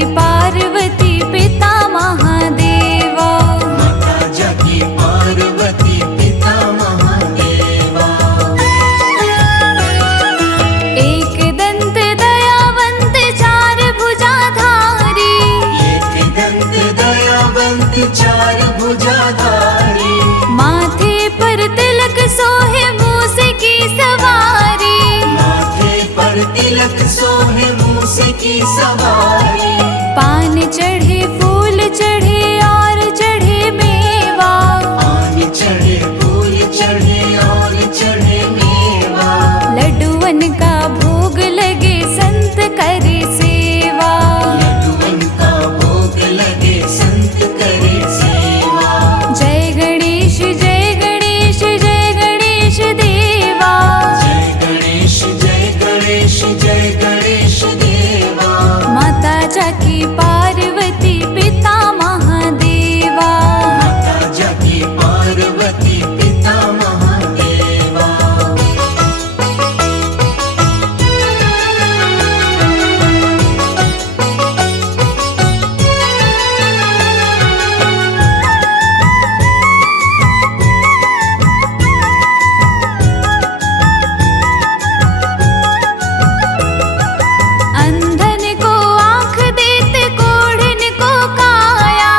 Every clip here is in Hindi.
जाकी पार्वती पिता महादेवा। माता जाकी पार्वती पिता महादेवा। एक दंत दयावंत चार भुजाधारी। एक दंत दयावंत चार भुजाधारी। माथे पर तिलक सोहे मूस की सवारी। माथे पर तिलक सोहे मूस की सवारी। पान चढ़े फूल चढ़े और चढ़े मेवा। पान चढ़े फूल चढ़े और चढ़े मेवा। लड्डुअन का भोग लगे संत करे सेवा। लड्डुअन का भोग लगे संत करे सेवा। जय गणेश जय गणेश जय गणेश देवा। जय गणेश जय गणेश जय गणेश देवा। माता जाकी पार्वती पिता महादेवा। माता जाकी पार्वती पिता महादेवा। अंधन को आँख देते कोढ़िन को काया।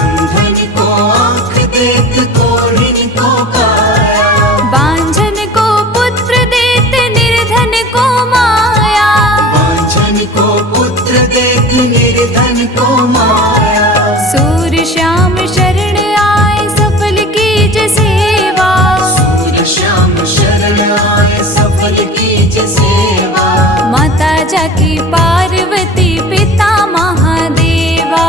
अंधन को आँख देत कोढ़िन को काया। बांझन को पुत्र देते निर्धन को माया। वांछन को पुत्र देत निर्धन को माया। सूर्य श्याम शरण आए सफल कीज सेवा। सूर्य श्याम शरण आए सफल कीज सेवा। माता जाकी पार्वती पिता महादेवा।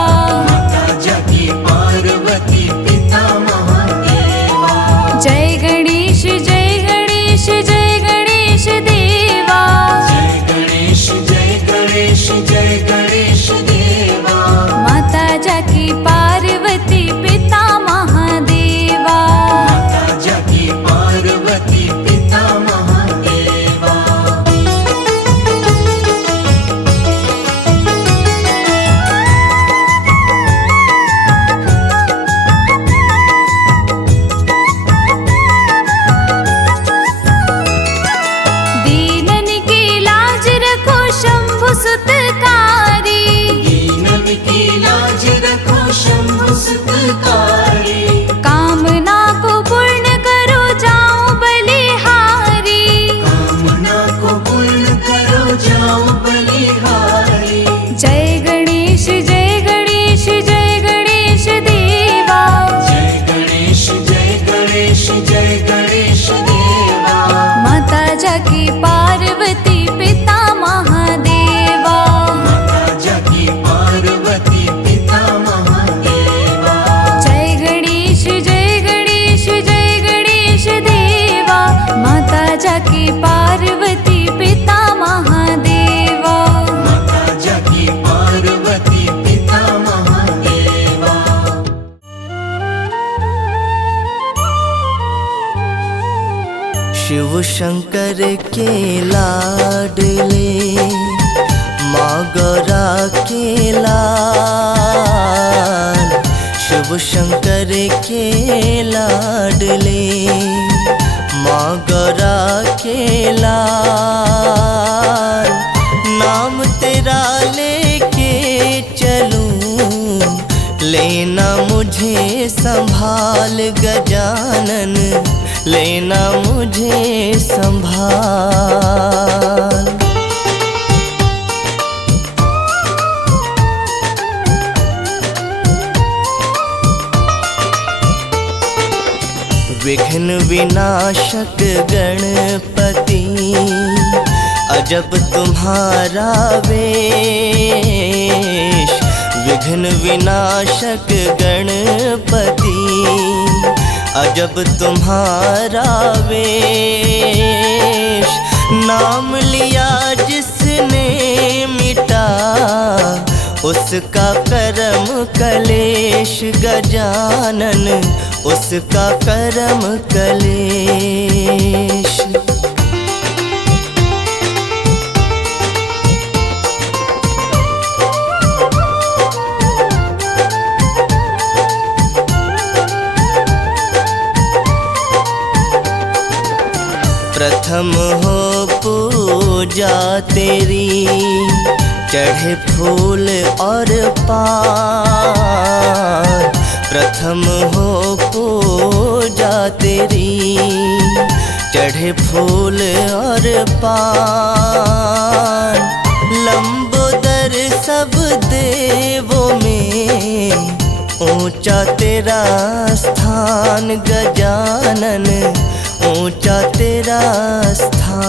माता जाकी पार्वती पिता महादेवा। जय गणेश जय गणेश जय गणेश देवा। जय गणेश जय गणेश जय गणेश देवा। माता जाकी पार्वती पिता महादेवा। माता जाकी पार्वती पिता महादेवा। दीनन की लाज रखो शंभु सुतकारी। दीनन की लाज रखो शंभु सुतकारी। कामना को पूर्ण करो जाओ बलिहारी। कामना को पूर्ण करो जाओ बलिहारी। जय गणेश जय गणेश जय गणेश देवा। जय गणेश जय गणेश जय गणेश देवा। माता जाकी पार्वती पिता महादेवा। माता जाकी पार्वती पिता महादेवा। जय गणेश जय गणेश जय गणेश देवा। माता जाकी पार्वती पिता महादेवा। माता जाकी पार्वती पिता महादेवा। शिव शंकर के लाडले माँ गौरा के लाल। शिव शंकर के लाडले माँ गौरा के लाल। नाम तेरा लेके चलूं लेना मुझे संभाल गजानन। लेना मुझे संभाल। विघ्न विनाशक गणपति अजब तुम्हारा वेश। विघ्न विनाशक गणपति अजब तुम्हारा वेश। नाम लिया जिसने मिटा उसका कर्म कलेश गजानन। उसका कर्म कलेश। प्रथम हो पूजा तेरी, चढ़े फूल और पान। प्रथम हो पूजा तेरी, चढ़े फूल और पान। लंबोदर सब देवों में ऊंचा तेरा स्थान गजानन, ऊंचा तेरा स्थान।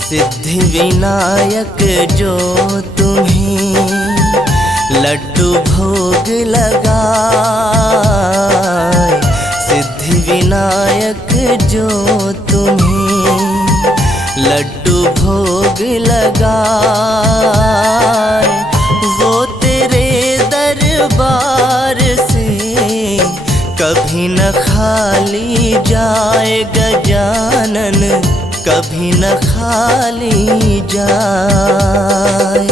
सिद्धि विनायक जो तुम्हें लड्डू भोग लगाए, सिद्धि विनायक जो तुम्हें लड्डू भोग लगाए, वो तेरे दरबार से कभी न खाली जाए गजानन, कभी न खाली जाए।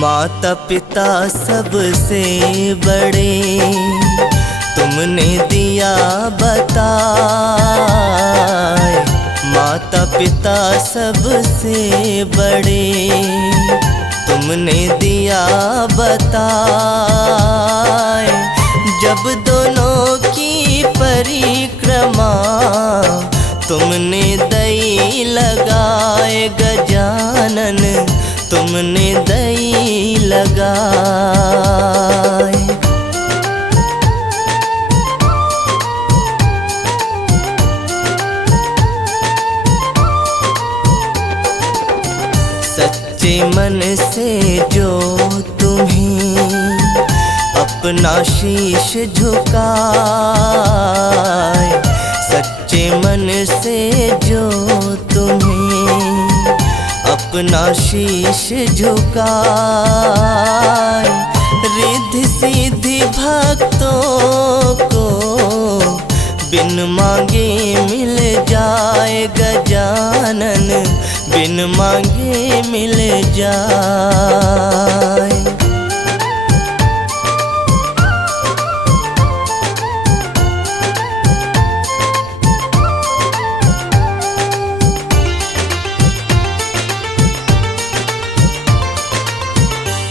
माता पिता सबसे बड़े तुमने दिया बताए, माता पिता सबसे बड़े तुमने दिया बताए। जब दोनों की परिक्रमा तुमने दई लगाए गजानन, तुमने दई लगाए। सच्चे मन से जो तुम्हें अपना शीश झुकाए, सच्चे मन से जो तुम्हें अपना शीश झुकाए, रिद्धि सिद्धि भक्तों को बिन मांगे मिल जाए गजानन, बिन मांगे मिल जाए।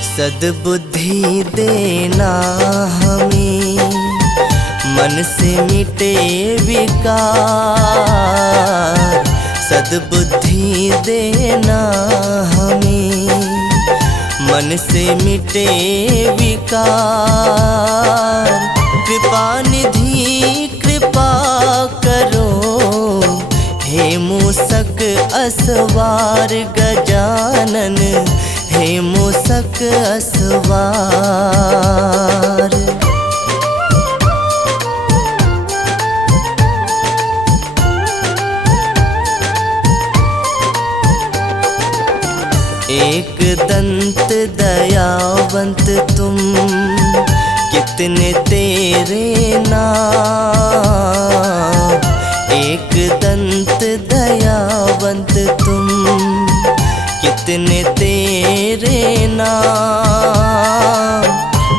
सद्बुद्धि देना हमें, मन से मिटे विकार। सद्बुद्धि देना हमें, मन से मिटे विकार। कृपा निधि कृपा करो, हे मूसक असवार गजानन, हे मूसक असवार। एक दंत दयावंत तुम, कितने तेरे नाम। एक दंत दयावंत तुम, कितने तेरे नाम।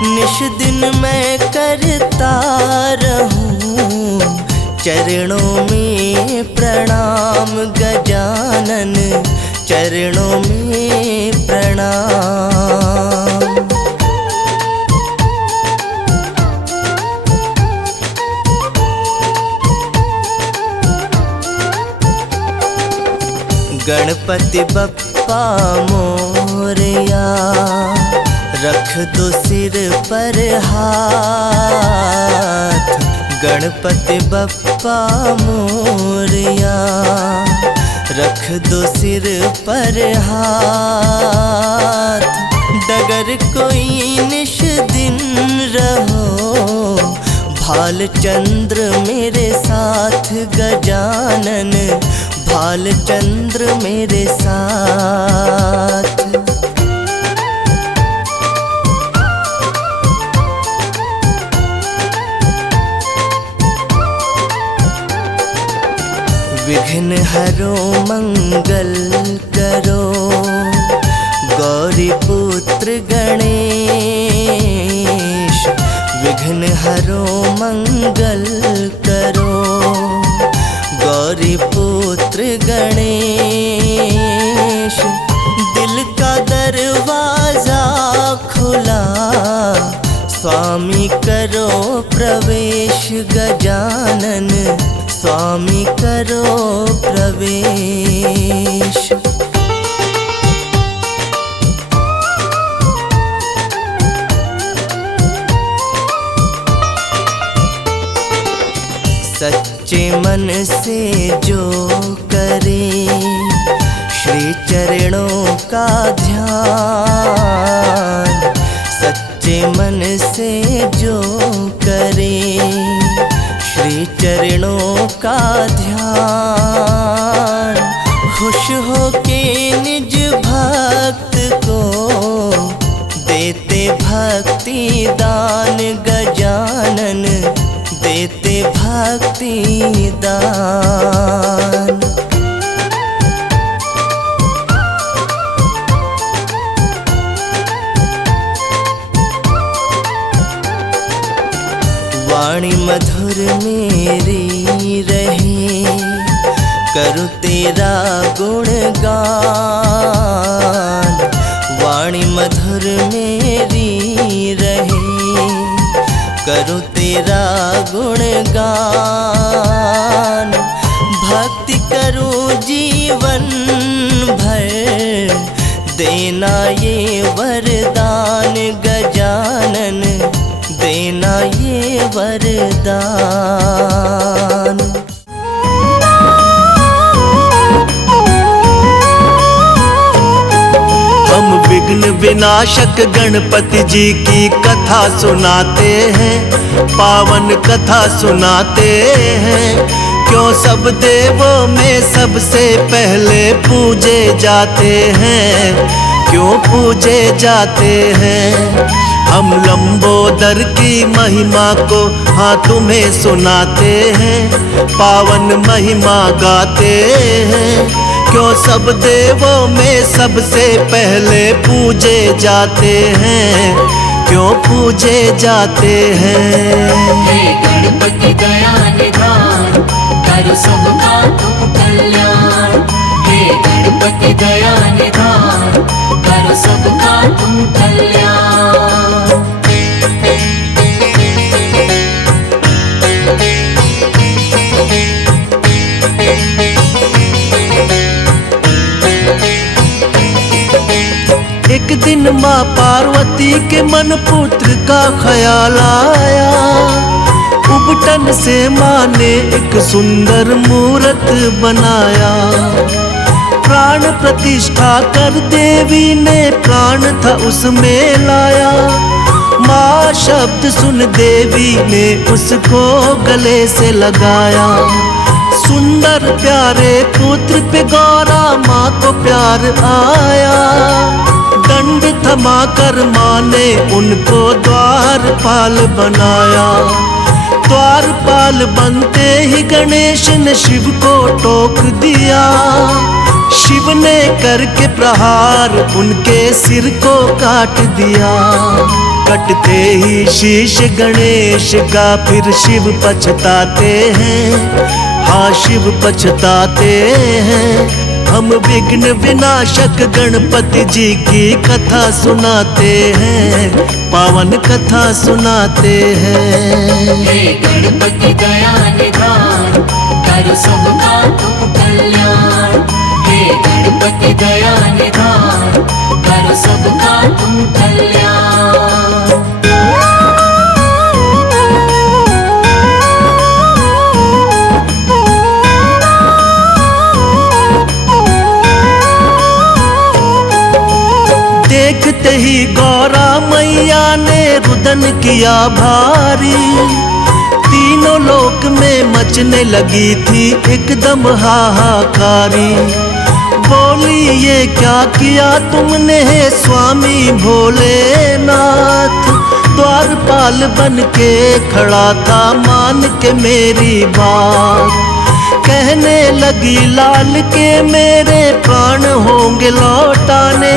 निश दिन मैं करता रहूं चरणों में प्रणाम गजानन, चरणों में प्रणाम। गणपति बप्पा मोरया, रख दो सिर पर हाथ। गणपति बप्पा मोरया, रख दो सिर पर हाथ। डगर कोई निश दिन रहो, भालचंद्र मेरे साथ गजानन, भालचंद्र मेरे साथ। विघ्न हरो मंगल करो, गौरी पुत्र गणेश। विघ्न हरो मंगल करो, गौरी पुत्र गणेश। दिल का दरवाजा खुला, स्वामी करो प्रवेश गजानन, स्वामी करो प्रवेश। सच्चे मन से जो करे श्री चरणों का ध्यान, सच्चे मन से जो करे श्री चरणों का ध्यान। खुश हो के निज भक्त को देते भक्ति दान गजानन, देते भक्ति दान। वाणी मधुर मेरी रहे, करूँ तेरा गुणगान। वाणी मधुर मेरी रहे, करूँ तेरा गुणगान। भक्ति करूँ जीवन भर, देना ये वरदान गजानन, देना ये वरदान। हम विघ्न विनाशक गणपति जी की कथा सुनाते हैं, पावन कथा सुनाते हैं। क्यों सब देवों में सबसे पहले पूजे जाते हैं, क्यों पूजे जाते हैं। हम लंबोदर की महिमा को हाँ तुम्हें सुनाते हैं, पावन महिमा गाते हैं। क्यों सब देवों में सबसे पहले पूजे जाते हैं, क्यों पूजे जाते हैं। हे गणपति दया निधान, करो सबका तुम कल्याण। हे गणपति दया निधान, करो सबका तुम कल्याण। एक दिन माँ पार्वती के मन पुत्र का ख्याल आया। उबटन से माँ ने एक सुंदर मूरत बनाया। प्राण प्रतिष्ठा कर देवी ने प्राण था उसमें लाया। माँ शब्द सुन देवी ने उसको गले से लगाया। सुंदर प्यारे पुत्र पे गौरा माँ को प्यार आया। दंड थमा कर माँ ने उनको द्वारपाल बनाया। द्वारपाल बनते ही गणेश ने शिव को टोक दिया। शिव ने करके प्रहार उनके सिर को काट दिया। कटते ही शीश गणेश का फिर शिव पछताते हैं, हाँ शिव पछताते हैं। हम विघ्न विनाशक गणपति जी की कथा सुनाते हैं, पावन कथा सुनाते हैं। हे गणपति दया निधान, करो सबका तुम कल्याण। हे गणपति दया निधान, करो सबका तुम कल्याण। देखते ही गौरा मैया ने रुदन किया भारी। तीनों लोक में मचने लगी थी एकदम हाहाकारी। बोली ये क्या किया तुमने हे स्वामी भोलेनाथ। द्वारपाल बन के खड़ा था मान के मेरी बात। कह कहने लगी लाल के मेरे प्राण होंगे लौटाने।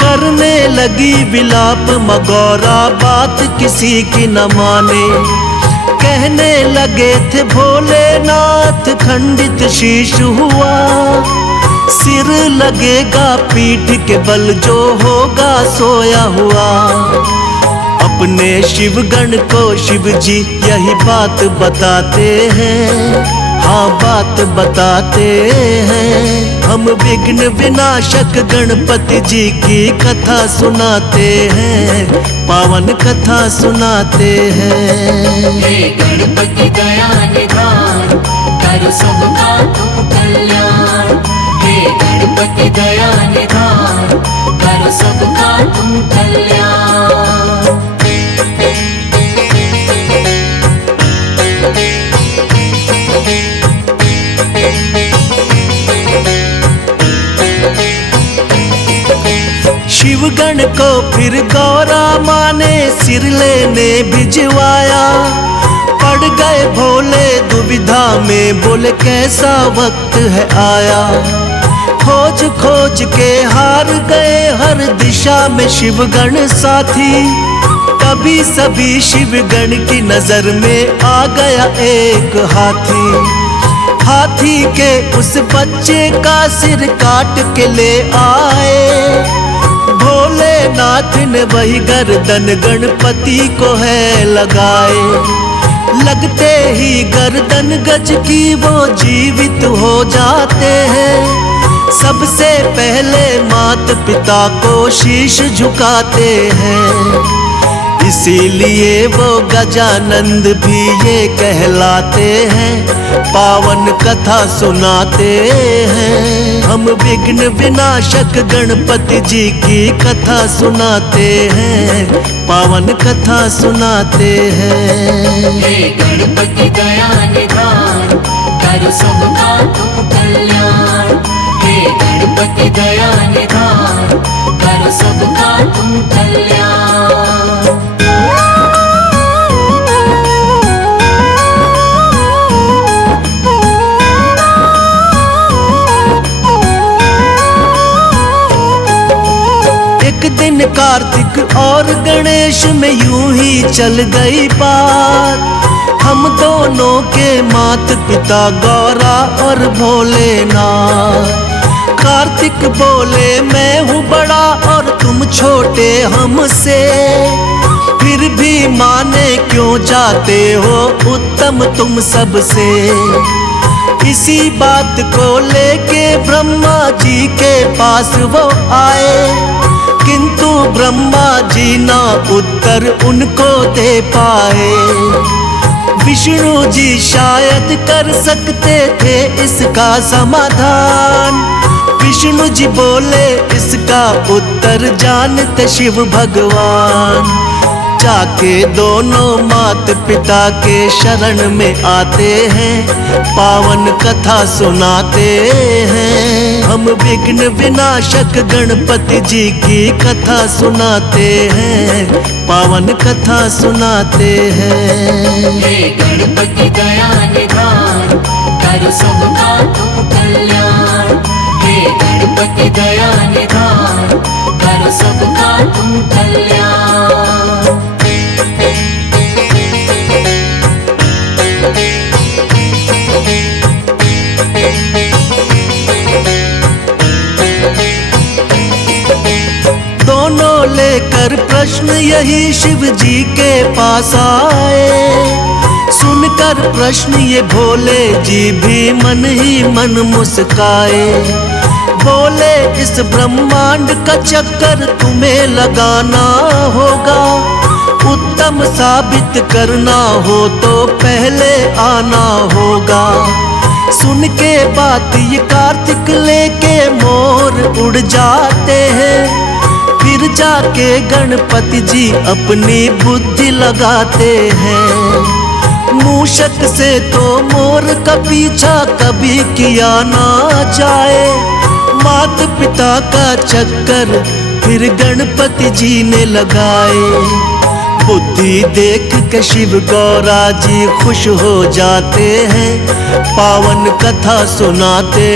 करने लगी विलाप मगौरा बात किसी की न माने। कहने लगे थे भोलेनाथ खंडित शीश हुआ, सिर लगेगा पीठ के बल जो होगा सोया हुआ। अपने शिवगण को शिव जी यही बात बताते हैं, हाँ बात बताते हैं। हम विघ्न विनाशक गणपति जी की कथा सुनाते हैं, पावन कथा सुनाते हैं। हे गणपति दया निधान, कर सबका तुम कल्याण। हे गणपति दया निधान, कर सबका तुम कल्याण। शिवगण को फिर गौरा माँ ने सिर लेने भिजवाया। पड़ गए भोले दुविधा में, बोले कैसा वक्त है आया। खोज खोज के हार गए हर दिशा में शिवगण साथी। तभी सभी शिवगण की नजर में आ गया एक हाथी। हाथी के उस बच्चे का सिर काट के ले आए। भोलेनाथ ने वही गर्दन गणपति को है लगाए। लगते ही गर्दन गज की वो जीवित हो जाते हैं। सबसे पहले मात पिता को शीश झुकाते हैं। इसीलिए वो गजानंद भी ये कहलाते हैं, पावन कथा सुनाते हैं। हम विघ्न विनाशक गणपति जी की कथा सुनाते हैं, पावन कथा सुनाते हैं। हे गणपति दया निधान, कर सबका तुम कल्याण। हे गणपति दया निधान, कर सबका तुम कल्याण। एक दिन कार्तिक और गणेश में यूं ही चल गई बात। हम दोनों के मात पिता गौरा और भोलेनाथ। कार्तिक बोले मैं हूँ बड़ा और तुम छोटे हमसे, फिर भी माने क्यों जाते हो उत्तम तुम सबसे। इसी बात को लेके ब्रह्मा जी के पास वो आए, किंतु ब्रह्मा जी ना उत्तर उनको दे पाए। विष्णु जी शायद कर सकते थे इसका समाधान। विष्णु जी बोले इसका उत्तर जानते शिव भगवान। जाके दोनों मात पिता के शरण में आते हैं, पावन कथा सुनाते हैं। हम विघ्न विनाशक गणपति जी की कथा सुनाते हैं, पावन कथा सुनाते हैं। हे गणपति दया निधान, कर सबका तुम कल्याण। हे गणपति दया निधान, कर सबका तुम कल्याण। दोनों लेकर प्रश्न यही शिव जी के पास आए। सुनकर प्रश्न ये भोले जी भी मन ही मन मुस्काए। बोले इस ब्रह्मांड का चक्कर तुम्हें लगाना होगा। उत्तम साबित करना हो तो पहले आना होगा। सुन के बात ये कार्तिक लेके मोर उड़ जाते हैं। फिर जाके गणपति जी अपनी बुद्धि लगाते हैं। मूषक से तो मोर का पीछा कभी किया ना जाए। मात पिता का चक्कर फिर गणपति जी ने लगाए। बुद्धि देख के शिव गौरा जी खुश हो जाते हैं, पावन कथा सुनाते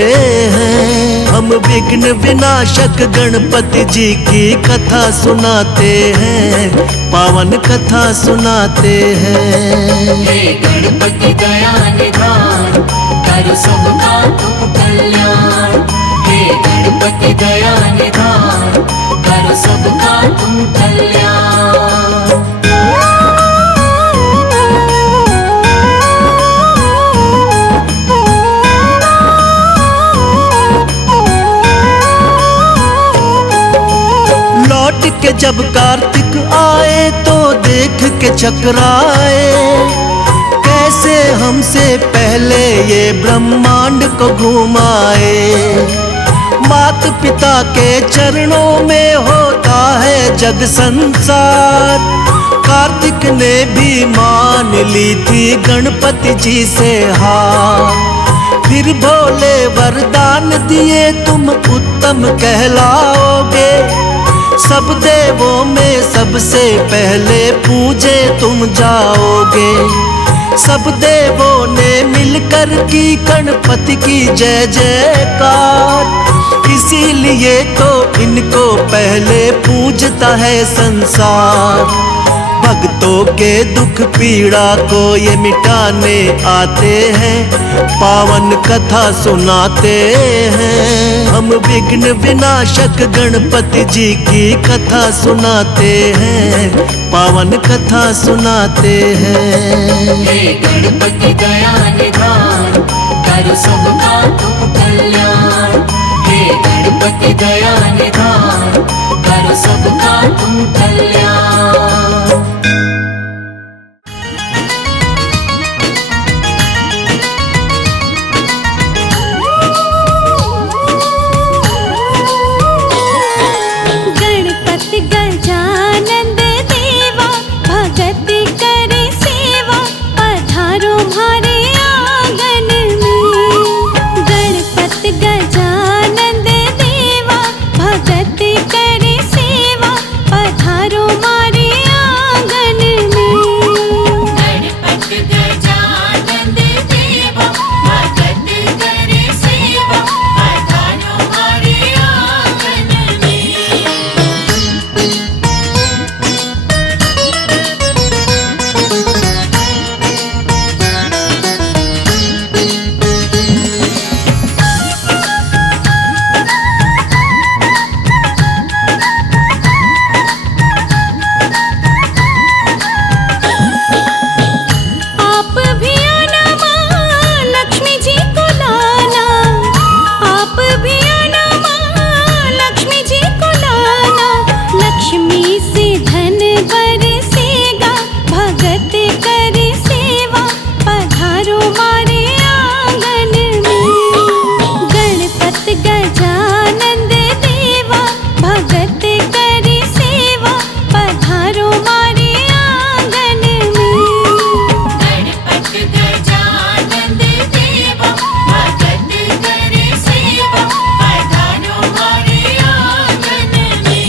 हैं। हम विघ्न विनाशक गणपति जी की कथा सुनाते हैं, पावन कथा सुनाते हैं। हे गणपति दया निधान, कर सबका तुम कल्याण। हे गणपति दया निधान, कर सबका तुम कल्याण। लौट के जब कार्तिक आए तो देख के चकराए, कैसे हमसे पहले ये ब्रह्मांड को घुमाए। मात पिता के चरणों में होता है जग संसार, कार्तिक ने भी मान ली थी गणपति जी से हार। फिर भोले वरदान दिए तुम उत्तम कहलाओगे, सब देवों में सबसे पहले पूजे तुम जाओगे। सब देवों ने मिलकर की गणपति की जय जयकार, इसीलिए तो इनको पहले पूजता है संसार। भक्तों के दुख पीड़ा को ये मिटाने आते हैं, पावन कथा सुनाते हैं। हम विघ्न विनाशक गणपति जी की कथा सुनाते हैं, पावन कथा सुनाते हैं। हे गणपति दया निधान, कर सबका तुम कल्याण। हे गणपति दया निधान, कर सबका तुम कल्याण। गणपति गजानन देवा, भगत करे सेवा, पधारो हमारे आंगन में। गणपति गजानन देवा, भगत करे सेवा, पधारो हमारे आंगन में। गणपति गजानन देवा, भगत करे सेवा, पधारो हमारे आंगन में। आप भी आना माँ लक्ष्मी जी को लाना, आप भी आना माँ लक्ष्मी जी को लाना। लक्ष्मी से धन बरसेगा, भगत करे सेवा, पधारो हमारे आंगन में। गणपति गजानन देवा, भगत करे सेवा, पधारो हमारे आंगन में। गणपति गजानन देवा, भगत करे सेवा, पधारो हमारे आंगन में।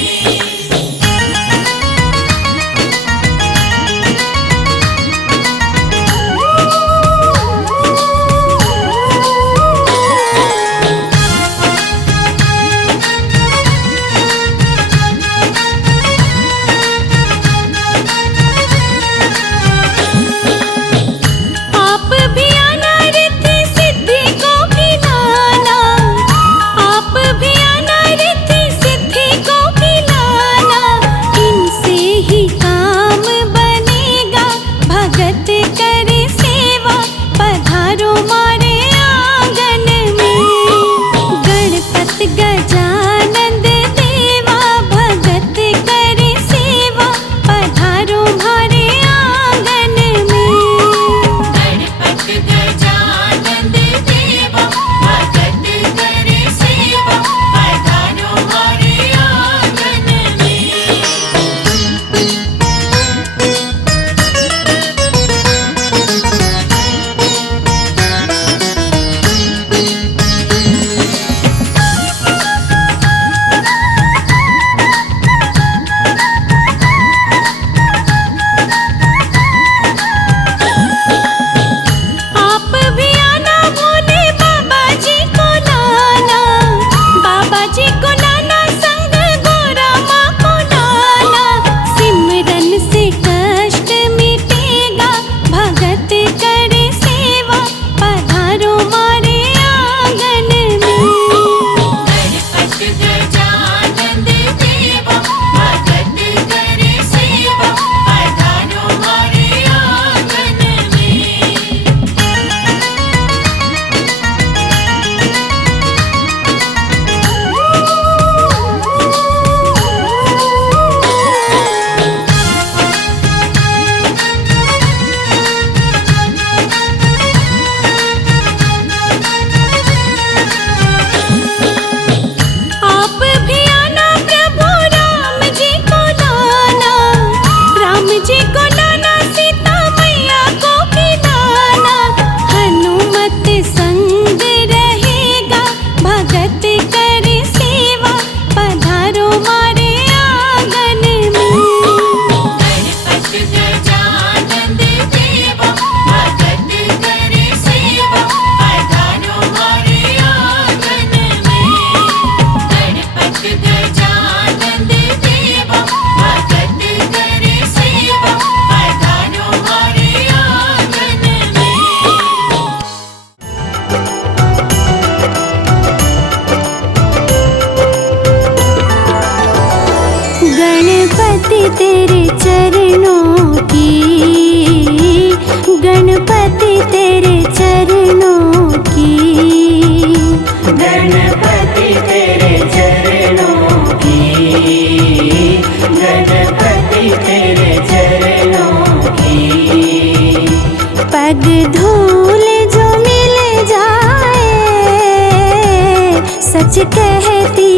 कहती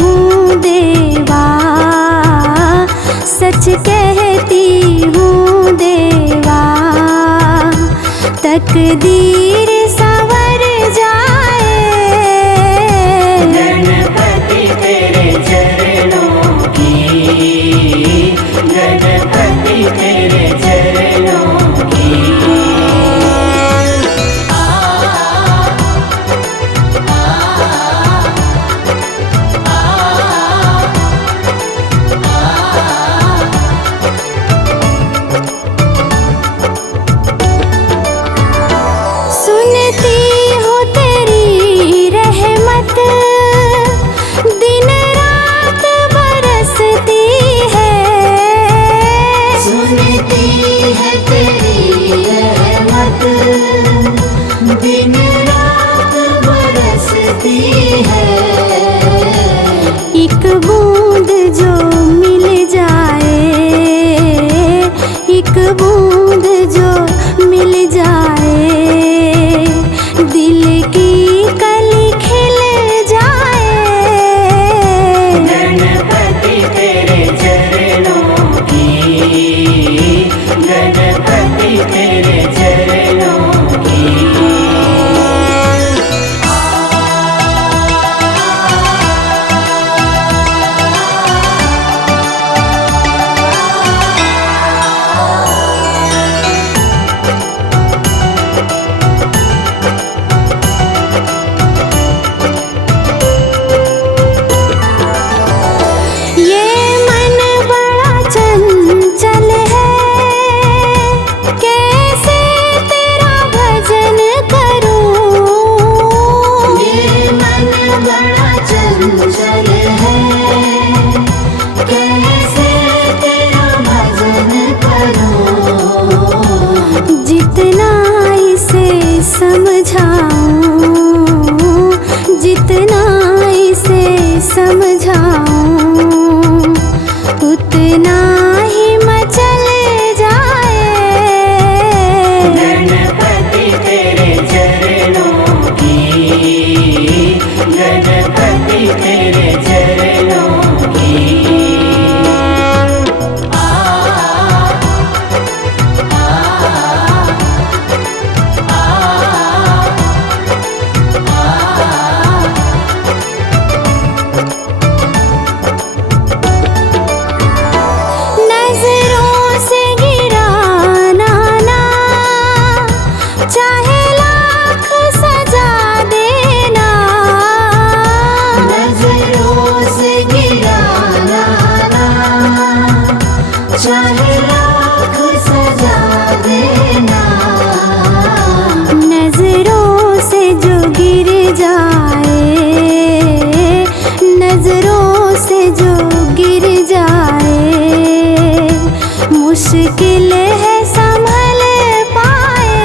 हूँ देवा, सच कहती हूँ देवा, तकदीर संवर जाए। गणपति तेरे चरणों की, गणपति तेरे चरणों की। सुनती हूँ तेरी रहमत, दिन रात बरसती है। सुनती है तेरी रहमत, दिन रात बरसती है। एक बूंद जो मिल जाए, एक बूंद जो मिल जाए, दिल की कली खिल जाए। गणपति तेरे चरणों की, गणपति तेरे चरणों की। ये मन बड़ा चंचल है, कैसे तेरा भजन करूं। ये मन बड़ा चंचल है, कैसे तेरा भजन करूं। जितना इसे समझाऊं, जितना इसे समझाऊं, उतना ही मचल जाए। गणपति तेरे चरणों की, गणपति तेरे चरणों की। नजरों से गिराना ना, चाहे लाख सजा देना। नजरों से गिराना ना, चाहे लाख सजा देना। नजरों से जो गिर जाए, नजरों से जो गिर जाए, मुश्किल है संभल पाए।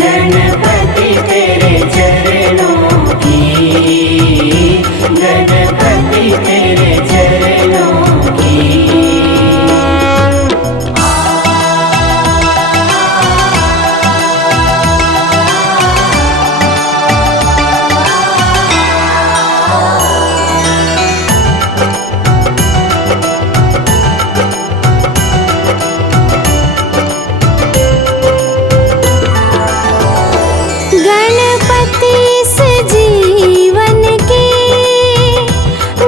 गणपति तेरे चरणों की, गणपति तेरे चरणों की। गणपति इस जीवन की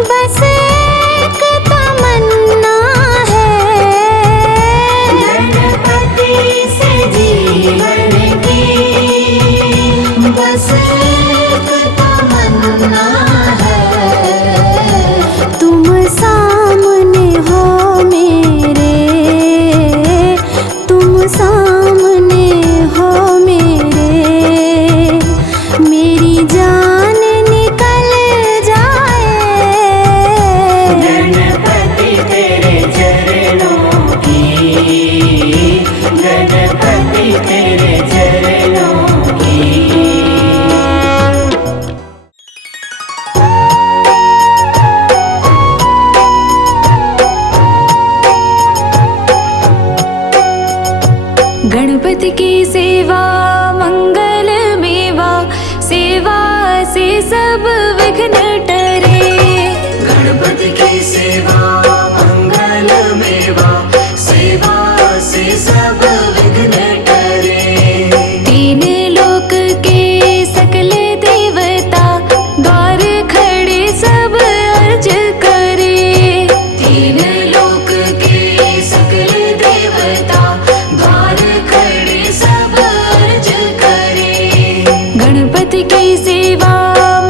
बस एक तमन्ना है। गणपति इस जीवन की बस एक तमन्ना है। तुम सामने हो मेरे, तुम सामने हो मेरे, मेरी जान निकल जाए। गणपति तेरे चरणों की, गणपति तेरे चरणों की। गणपति की सेवा मंगल मेवा, सेवा से सब गणपति की सेवा मंगल मेवा, सेवा से सब विघ्न टरे। तीन लोक के सकल देवता, द्वार खड़े सब अर्ज करे। तीन लोक के सकल देवता, द्वार खड़े सब अर्ज करे। गणपति की सेवा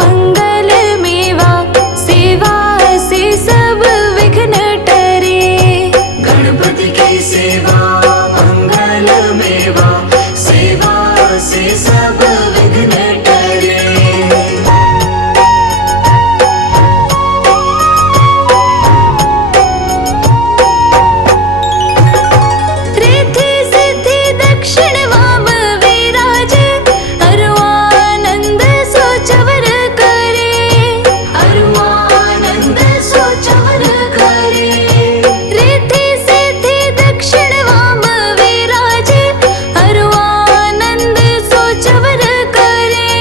मंगल मेवा, सेवा से सब विघ्न टरे। गणपति की सेवा मंगल मेवा, सेवा से सब विघ्न टरे। रिद्धि सिद्धि दक्षिण वाम विराज, अरुआनंद सोचवर करे। अरुआनंद सोचवर करे। रिद्धि सिद्धि दक्षिण वाम विराज, अरुआनंद सोचवर करे।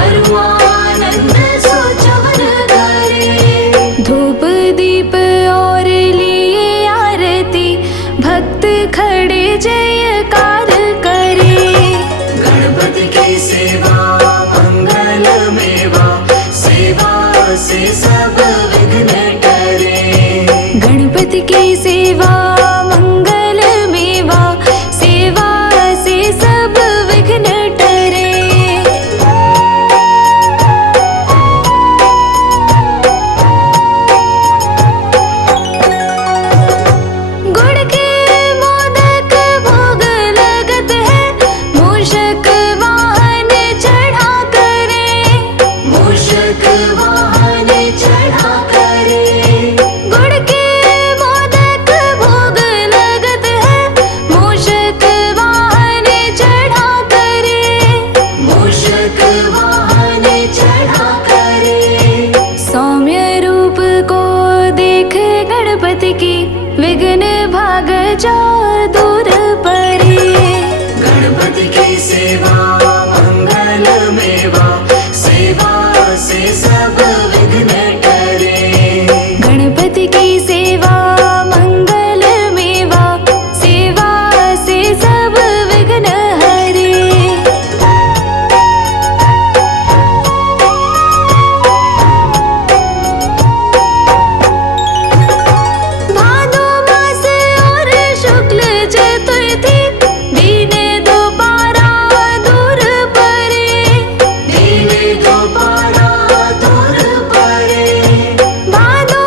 अरुआनंद सोचवर करे। धूप दीप और लिए आरती, भक्त खड़े जयकार करे। गणपति की सेवा मंगल मेवा, सेवा से सब विघ्न टरे। गणपति की सेवा मंगल मेवा, सेवा से सब विघ्न टरे। गुड़ के मोदक भोग लगत है, मूषक वाहन चढ़ा करे। मूषक वाहन चढ़ा करे। गुड़ के मोदक भोग लगत है, मूषक वाहन चढ़ा करे। मूषक वाहन चढ़ा करे। सौम्य रूप को देख गणपति की, विघ्न भाग जाओ दूर परे। गणपति की सेवा मंगल मेवा, सेवा से सब विघ्न टरे। गणपति की सेवा मंगल मेवा, सेवा से सब विघ्न हरे। भादो मास और शुक्ल चतुर्थी, दीन दोबारा दूर परे। दीन दोबारा दूर परे। भादो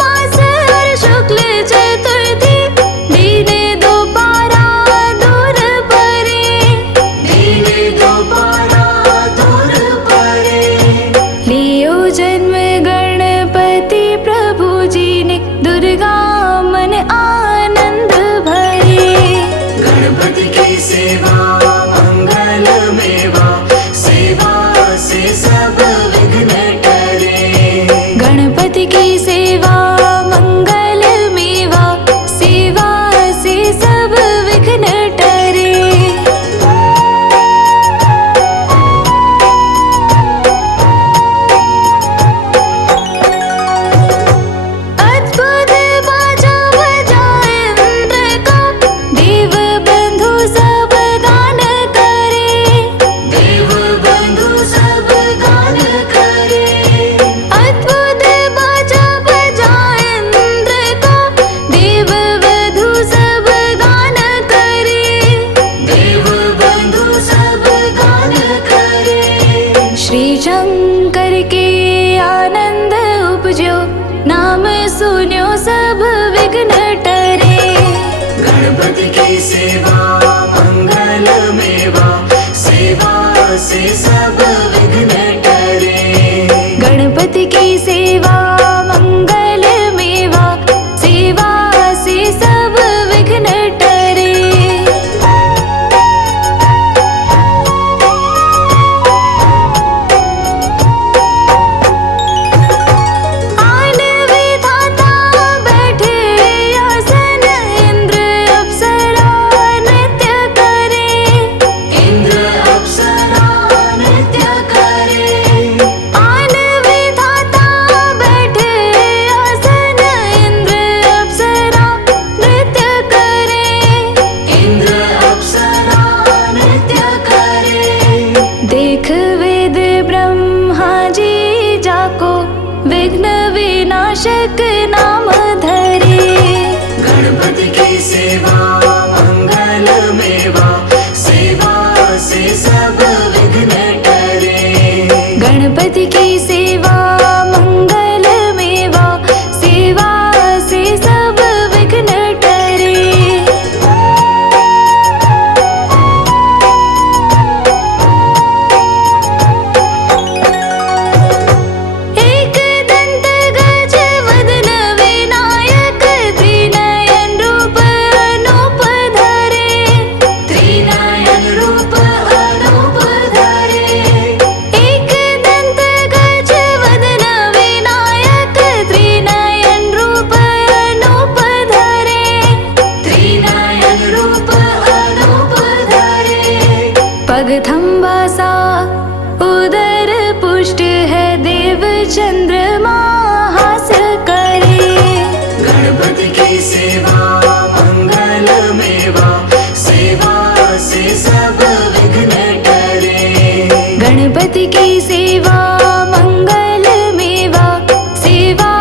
मास और शुक्ल चतुर्थी, दीन दोबारा दूर परे। दीन दोबारा दूर परे। लियो जन्म गणपति प्रभु जी ने, दुर्गा मन आनंद भरे। गणपति की सेवा मंगल मेवा, सेवा से सब विघ्न टरे। गणपति की सेवा मंगल मेवा, सेवा से सब विघ्न टरे। अद्भुत बाजा बजाए इंद्र का, देव बंधु सब गान करे। देव बंधु सब गान करे। अद्भुत बाजा बजाए इंद्र का, देव बंधु सब गान करे। देव बंधु सब गान करे। श्री शंकर के आनंद उपजो, नाम सुन्यो सब विघ्न टरे। गणपति की सेवा मंगल मेवा, सेवा से सब विघ्न टरे। गणपति की सेवा मंगल मेवा, सेवा से सब विघ्न टरे। आन विधाता बैठे आसन, इंद्र अप्सरा नृत्य करे। इंद्र अप्सरा नृत्य खगथंबा सा उदर पुष्ट है, देव चंद्रमा हास करे। गणपति की सेवा मंगल मेवा, सेवा से सब विघ्न टरे। गणपति की सेवा मंगल मेवा, सेवा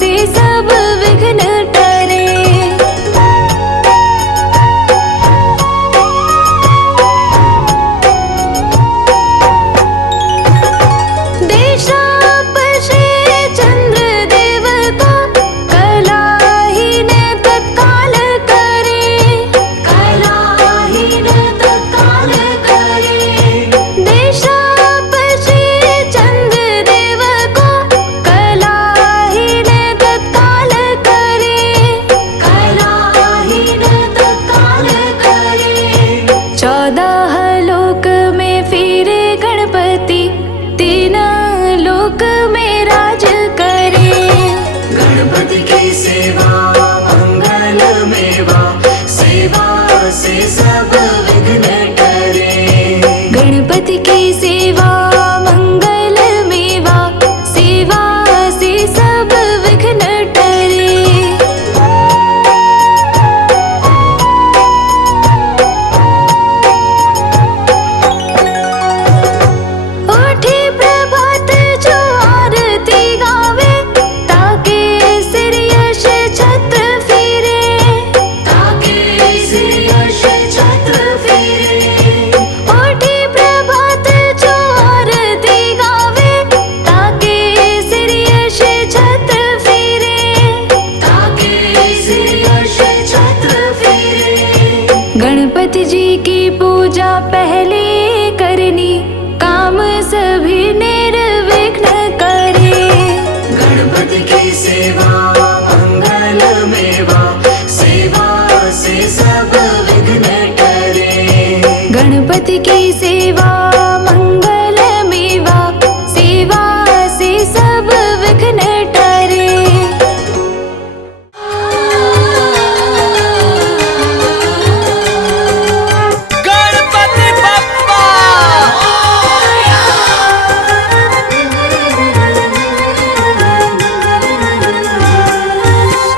से सब विघ्न टरे। देशापशे चंद्रदेव को, कलाहीन तत्काल करे। कलाहीन तत्काल करे। देशापशे चंद्रदेव को, कलाहीन तत्काल करे। कलाहीन तत्काल करे। 14 लोक में फिरे गणपति, 3 लोक में राज करे। गणपति की सेवा मंगल मेवा, सेवा से सब विघ्न टरे। गणपति की सेवा मंगल मेवा, सेवा से सब विघ्न टरे। उठी प्रभात जो आरती गावे, ताके सिर यश छत्र फिरे। ताके सिर यश छत्र फिरे। उठी प्रभात जो आरती गावे, ताके सिर यश छत्र फिरे। ताके सिर यश छत्र फिरे। गणपति जी की पूजा पहले करनी, काम सभी निर्विघ्न करे। गणपति की सेवा मंगल मेवा, सेवा से सब विघ्न टरे। गणपति की सेवा मंगल मेवा, सेवा से सब विघ्न टरे। गणपति बप्पा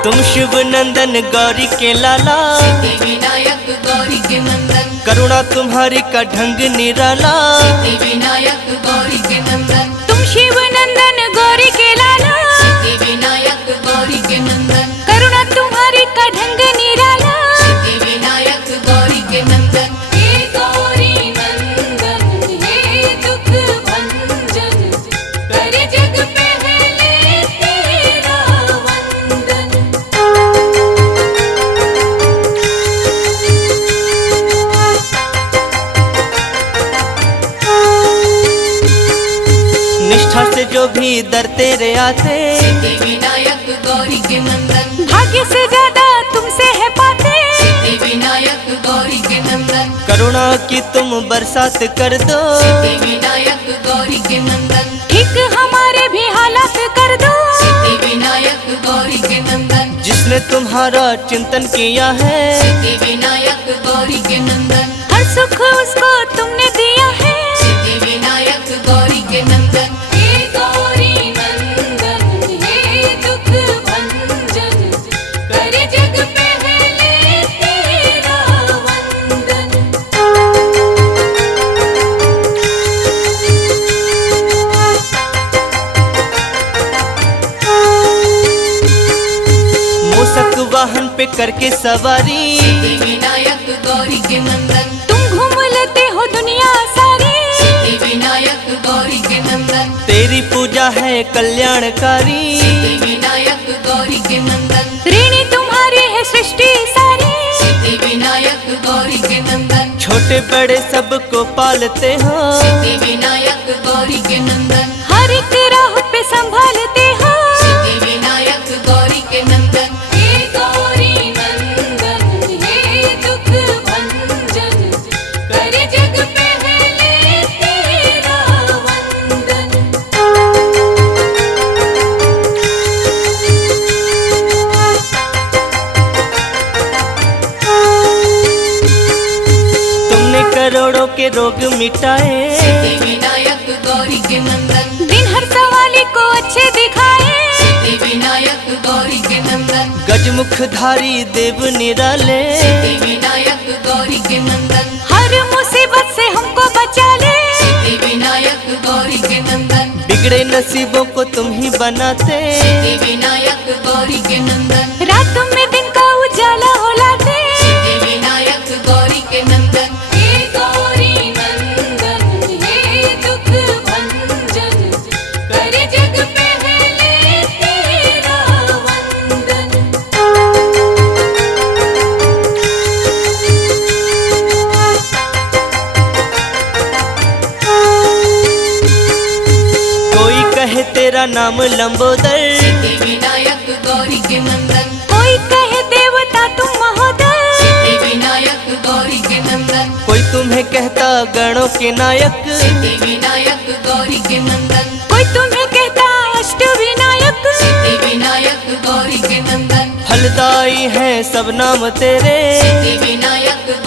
तुम शिव नंदन गौरी के लाला, विनायक गौरी के नंदन। करुणा तुम्हारी का ढंग निराला। विनायक गौरी के नंदन। तुम शिव नंदन गौरी के लाला, विनायक गौरी के नंदन। करुणा तुम्हारी का ढंग निराला। विनायक गौरी के नंदन। हे गौरी नंदन, हे दुख भंजन, करे जग पहले तेरा वंदन। निष्ठा से जो भी दर तेरे आते, विनायक गौरी के नंदन। भाग्य से ज्यादा तुमसे है पाते। विनायक गौरी के नंदन। करुणा की तुम बरसात कर दो। विनायक गौरी के नंदन। ठीक हमारे भी हालात कर दो। विनायक गौरी के नंदन। जिसने तुम्हारा चिंतन किया है, विनायक गौरी के नंदन। हर सुख उसको तुमने दिया है। विनायक गौरी के नंदन। हे गौरी नंदन, हे दुख भंजन, करे जग पहले तेरा वंदन। मूसक वाहन पे करके सवारी, विनायक गौरी के नंदन। तुम घूम लेते हो दुनिया सारी। विनायक गौरी के नंदन। तेरी पूजा है कल्याणकारी। विनायक गौरी के नंदन। ऋणी तुम्हारी है सृष्टि सारी। विनायक गौरी के नंदन। छोटे बड़े सबको पालते हो। विनायक गौरी के नंदन। हर एक राह पे संभालते हो। विनायक गौरी के नंदन। हे गौरी नंदन, हे दुख भंजन, करे जग पहले तेरा वंदन। तुमने करोड़ों के के रोग मिटाए। सिद्धि विनायक गौरी के नंदन, दिन हर सवाली को अच्छे दिखाए। सिद्धि विनायक गौरी के नंदन, गजमुखधारी देव निराले। सिद्धि विनायक गौरी के नंदन, हर मुसीबत से हमको बचा ले। सिद्धि विनायक गौरी के नंदन, बिगड़े नसीबों को तुम ही बनाते। सिद्धि विनायक गौरी के नंदन, रात में दिन का उजाला हो लाते। सिद्धि विनायक गौरी के नंदन, हे गौरी नंदन, हे दुख भंजन, करे जग पहले तेरा वंदन। कोई कहे तेरा नाम लंबोदर। सिद्धि विनायक गौरी के नंदन, कोई कहे देवता तुम महोदय। सिद्धि विनायक गौरी के नंदन, कोई तुम्हें कहता गणों के नायक। सिद्धि विनायक गौरी के नंदन, कोई तुम्हें कहता अष्ट विनायक। सिद्धि विनायक गौरी के नंदन, फलदाई हैं सब नाम तेरे। सिद्धि विनायक